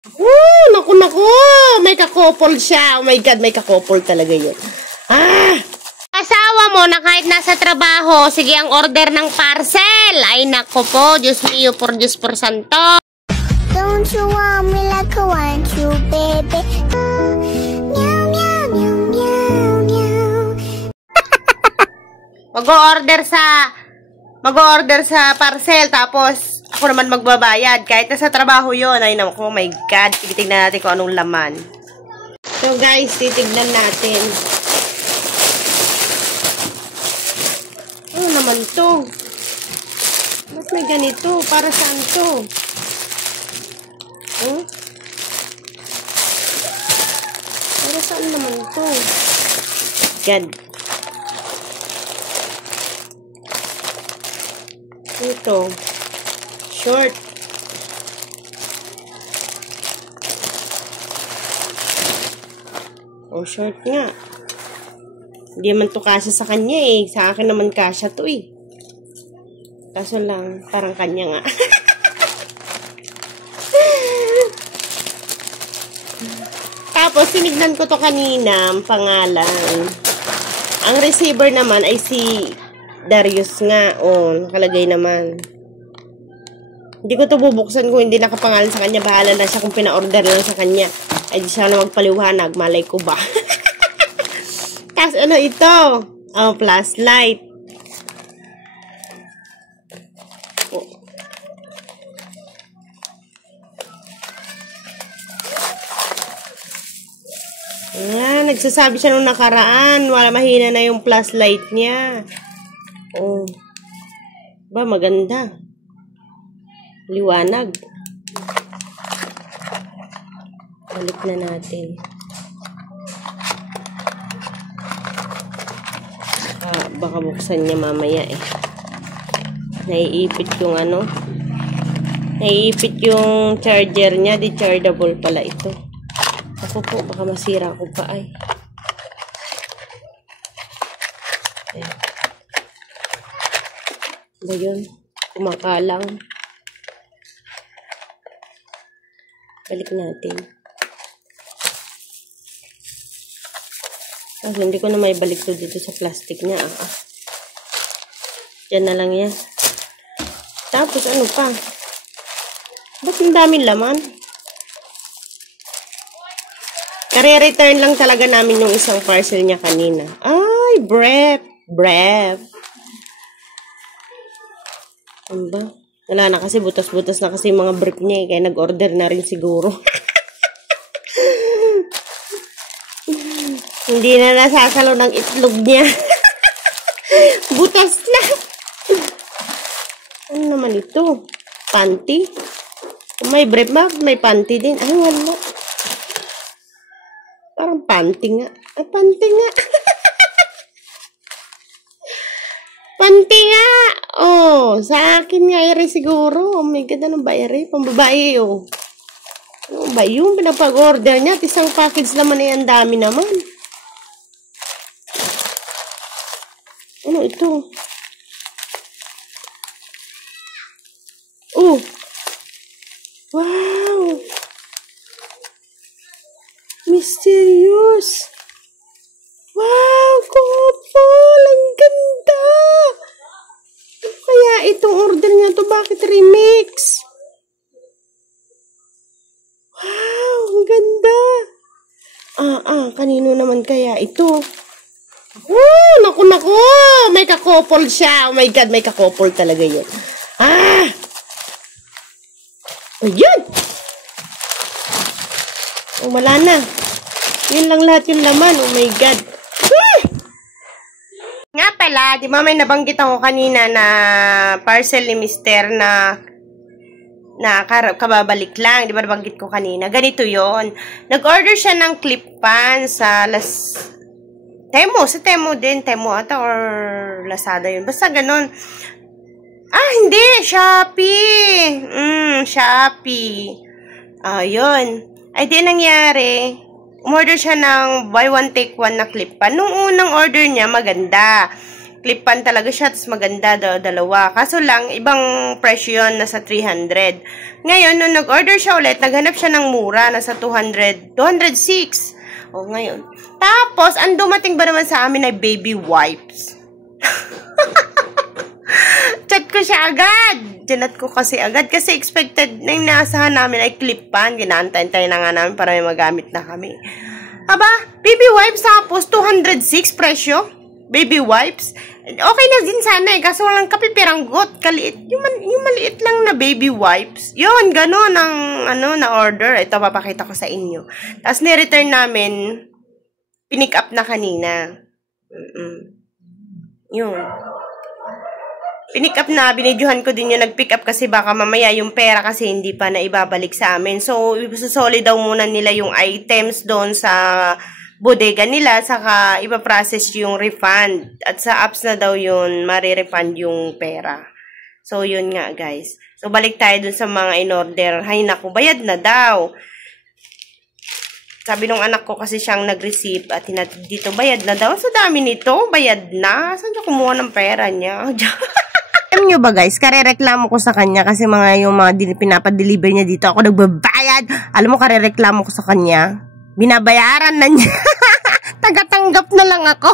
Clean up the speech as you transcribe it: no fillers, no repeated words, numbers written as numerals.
Naku, naku! May kakopol siya. Oh my God, may kakopol talaga yun. Asawa mo na kahit nasa trabaho, sige ang order ng parcel. Ay, naku po, Diyos mio, por Diyos por santo. Don't you want me like I want you, baby? Meow, meow, meow, meow, meow. Mag-order sa parcel, tapos ako naman magbabayad. Kahit nasa trabaho yun. Ay, naku, oh my God. Titignan natin kung anong laman. So, guys, titignan natin. Ano naman to? Ba't may ganito? Para saan to? Para saan naman to? God. Ito. Short. Oh, short nga. Hindi naman to kasya sa kanya eh. Sa akin naman kasya to eh. Kaso lang, parang kanya nga. Tapos, sinignan ko to kanina, ang pangalan. Ang receiver naman ay si Darius nga. Oh, nakalagay naman. Hindi ko to bubuksan kung hindi nakapangalan sa kanya. Bahala na siya kung pina-order lang sa kanya. Ay, di siya na magpaliwanag. Malay ko ba? Tapos, ano ito? Oh, flashlight. Oh. Nagsasabi siya nung nakaraan. Wala, mahina na yung flashlight niya. Oh. Ba, maganda. Liwanag. Balik na natin. Baka buksan niya mamaya eh. Naiipit yung ano. Naiipit yung charger niya. Di chargeable pala ito. Ako po, baka masira ko pa ay. Ayan. Ba yun? Kumakalang. Balik natin. Kasi hindi ko na may balik to dito sa plastic niya. Yan na lang yan. Tapos ano pa? Ba't ang daming laman? Kare-return lang talaga namin yung isang parcel niya kanina. Ay, brief. Ano ba? Wala na kasi, butas-butas na kasi yung mga brief niya eh. Kaya nag-order na rin siguro. Hindi na nasasalo ng itlog niya. Butas na. Ano naman ito? Panty? May brief ba? May panty din. Ay, wala. Parang panty nga. Ay, panty nga. Panty nga. Oh, sa akin nga ere siguro. Oh my God, anong ba ere? Pambabae oh. Ano ba yung pinapag-order niya? At isang package naman ay ang dami naman. Ano ito? Oh. Wow. Mysterious. Wow, couple. Ang ganda. Kaya itong order niya to, bakit remix? Wow, ang ganda. Kanino naman kaya ito? Naku, naku. May kakopol siya. Oh my God, may kakopol talaga yun. Ayun. Oh, wala na. Yun lang lahat yung laman. Oh my God. Nga pala, di ba may nabanggit ako kanina na parcel ni Mister na kababalik lang. Di ba nabanggit ko kanina? Ganito yon. Nag-order siya ng clip pan sa Temu. Sa Temu din. Temu ata or Lazada yun. Basta ganun. Hindi. Shopee. Shopee. Yun. Ay, di nangyari. Umorder siya ng buy one take one na clip pan. Nung unang order niya, maganda. Clip-on talaga siya, tapos maganda, dalawa. Kaso lang, ibang presyo yun, nasa 300. Ngayon, nung nag-order siya ulit, naghanap siya ng mura, nasa 206. O, ngayon. Tapos, ang dumating ba naman sa amin ay baby wipes. Chat ko siya agad. Chat ko kasi agad. Kasi expected na yung naasahan namin ay clip-on. Ginantay-antay na nga namin para may magamit na kami. Aba, baby wipes tapos 206 presyo. Baby wipes. Okay na din sana eh. Kaso walang kapipiranggot. Kaliit. Yung maliit lang na baby wipes. Yun, gano'n ang na order. Ito, papakita ko sa inyo. Tapos ni-return namin, pinick up na kanina. Yun. Pinick up na, binidyohan ko din yung nag-pick up kasi baka mamaya yung pera kasi hindi pa na ibabalik sa amin. So, isusoli daw muna nila yung items doon sa bodega nila, saka ipaprocess yung refund. At sa apps na daw yun, marirefund yung pera. So, yun nga guys. So, balik tayo dun sa mga in-order. Hay naku, bayad na daw. Sabi nung anak ko kasi siyang nag-receive at dito, bayad na daw. Sa dami nito, bayad na. Saan siya kumuha ng pera niya? Alam nyo ba guys, karereklamo ko sa kanya kasi yung mga pinapadeliver niya dito, ako nagbabayad. Alam mo, karereklamo ko sa kanya. Binabayaran na niya. Tagatanggap na lang ako.